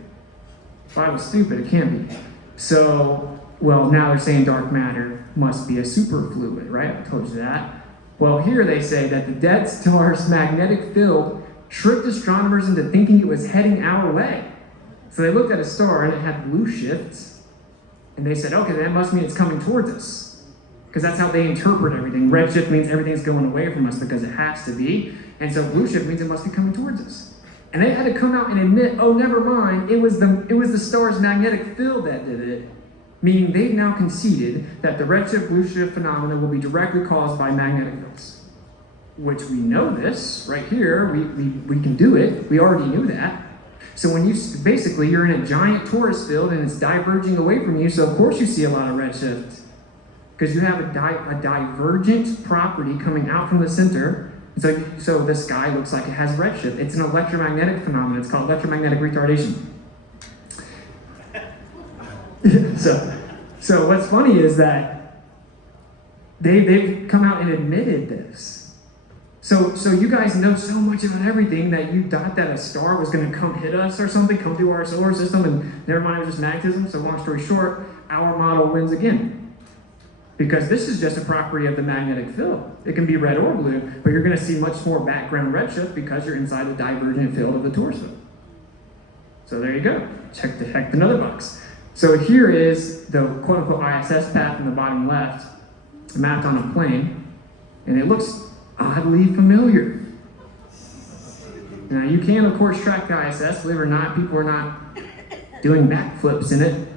Bible's stupid, it can't be. So, well, now they're saying dark matter must be a superfluid, right? I told you that. Well, here they say that the dead star's magnetic field tricked astronomers into thinking it was heading our way. So they looked at a star and it had blue shifts, and they said, okay, that must mean it's coming towards us. Because that's how they interpret everything. Red shift means everything's going away from us because it has to be. And so blue shift means it must be coming towards us. And they had to come out and admit, oh, never mind, it was the star's magnetic field that did it. Meaning they've now conceded that the redshift, blue shift phenomena will be directly caused by magnetic fields. Which we know this, right here, we can do it, we already knew that. So when you're in a giant torus field and it's diverging away from you, so of course you see a lot of redshift. Because you have a divergent property coming out from the center. So the sky looks like it has redshift. It's an electromagnetic phenomenon. It's called electromagnetic retardation. So what's funny is that they've come out and admitted this. So you guys know so much about everything that you thought that a star was going to come hit us or something, come through our solar system, and never mind, it was just magnetism. So long story short, our model wins again. Because this is just a property of the magnetic field. It can be red or blue, but you're going to see much more background redshift because you're inside the divergent field of the torus field. So there you go. Check another box. So here is the quote-unquote ISS path in the bottom left, mapped on a plane, and it looks oddly familiar. Now, you can, of course, track the ISS. Believe it or not, people are not doing backflips in it,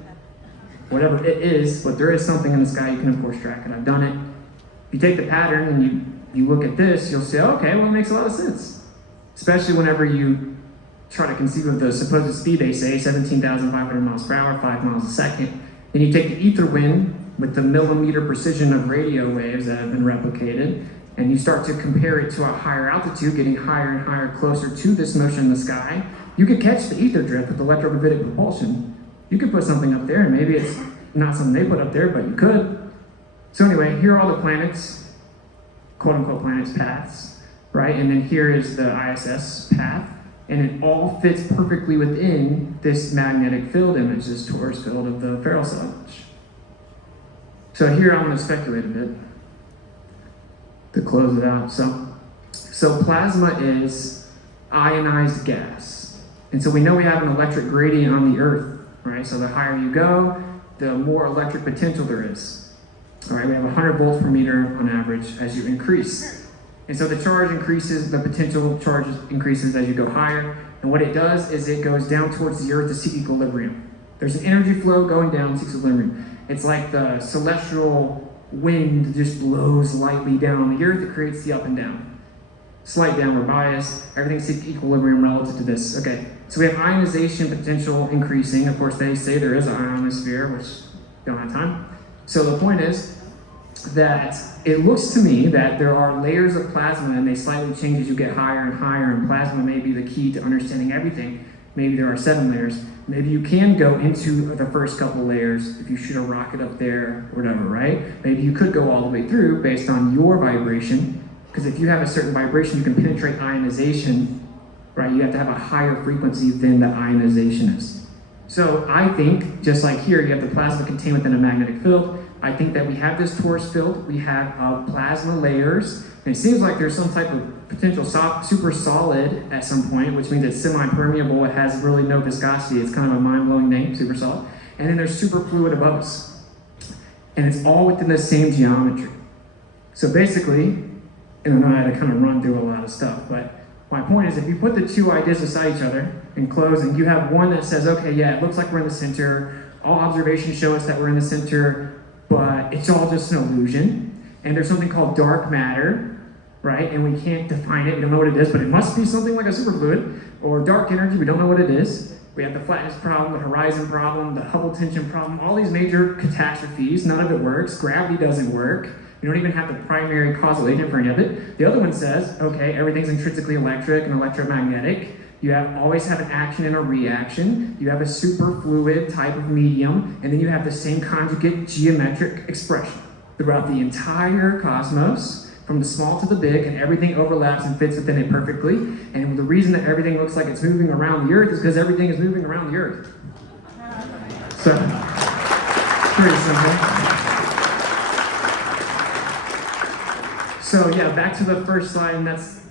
whatever it is, but there is something in the sky you can, of course, track it. I've done it. If you take the pattern and you look at this, you'll say, okay, well, it makes a lot of sense. Especially whenever you try to conceive of the supposed speed, they say, 17,500 miles per hour, 5 miles a second. Then you take the ether wind with the millimeter precision of radio waves that have been replicated, and you start to compare it to a higher altitude, getting higher and higher, closer to this motion in the sky. You could catch the ether drift with electrogravitic propulsion. You could put something up there, and maybe it's not something they put up there, but you could. So anyway, here are all the planets, quote-unquote planets' paths, right? And then here is the ISS path, and it all fits perfectly within this magnetic field image, this torus field of the Ferrel cell image. So here I'm going to speculate a bit to close it out. So plasma is ionized gas. And so we know we have an electric gradient on the Earth, right? So the higher you go, the more electric potential there is. All right, we have 100 volts per meter on average as you increase. And so the charge increases, the potential charge increases as you go higher. And what it does is it goes down towards the Earth to seek equilibrium. There's an energy flow going down to equilibrium. It's like the celestial wind just blows lightly down on the Earth. It creates the up and down. Slight downward bias. Everything seeks equilibrium relative to this. Okay, so we have ionization potential increasing. Of course, they say there is an ionosphere, which don't have time. So the point is that it looks to me that there are layers of plasma, and they slightly change as you get higher and higher, and plasma may be the key to understanding everything. Maybe there are 7 layers. Maybe you can go into the first couple layers if you shoot a rocket up there, or whatever, right? Maybe you could go all the way through based on your vibration, because if you have a certain vibration, you can penetrate ionization, right? You have to have a higher frequency than the ionization is. So I think, just like here, you have the plasma contained within a magnetic field. I think that we have this torus field, we have plasma layers, and it seems like there's some type of potential super solid at some point, which means it's semi-permeable, it has really no viscosity, it's kind of a mind-blowing name, super solid. And then there's superfluid above us. And it's all within the same geometry. So basically, and I had to kind of run through a lot of stuff, but my point is if you put the two ideas beside each other and close, and you have one that says, okay, yeah, it looks like we're in the center, all observations show us that we're in the center, but it's all just an illusion. And there's something called dark matter, right? And we can't define it, we don't know what it is, but it must be something like a superfluid, or dark energy, we don't know what it is. We have the flatness problem, the horizon problem, the Hubble tension problem, all these major catastrophes, none of it works, gravity doesn't work, you don't even have the primary causal agent for any of it. The other one says, okay, everything's intrinsically electric and electromagnetic, you always have an action and a reaction, you have a superfluid type of medium, and then you have the same conjugate geometric expression throughout the entire cosmos, from the small to the big, and everything overlaps and fits within it perfectly. And the reason that everything looks like it's moving around the Earth is because everything is moving around the Earth. So, pretty simple. So yeah, back to the first slide, and that's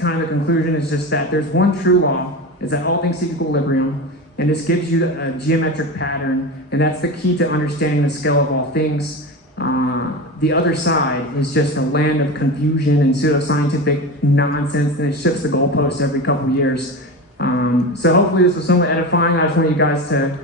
kind of the conclusion, is just that there's one true law, is that all things seek equilibrium, and this gives you a geometric pattern, and that's the key to understanding the scale of all things. The other side is just a land of confusion and pseudoscientific nonsense, and it shifts the goalposts every couple of years. So hopefully this was somewhat edifying. I just want you guys to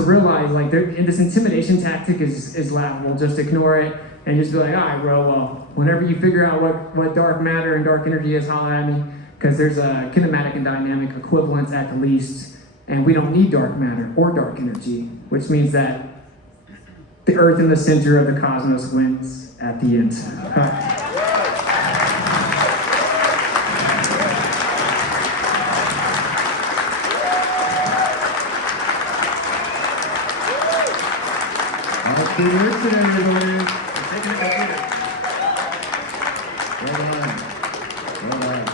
realize, like, this intimidation tactic is laughable. Just ignore it and just be like, all right, bro, well, whenever you figure out what dark matter and dark energy is, holler at me, because there's a kinematic and dynamic equivalence at the least, and we don't need dark matter or dark energy, which means that the Earth in the center of the cosmos wins at the end. Happy Whitsitt, everybody. Taking a computer. Well done. Well done.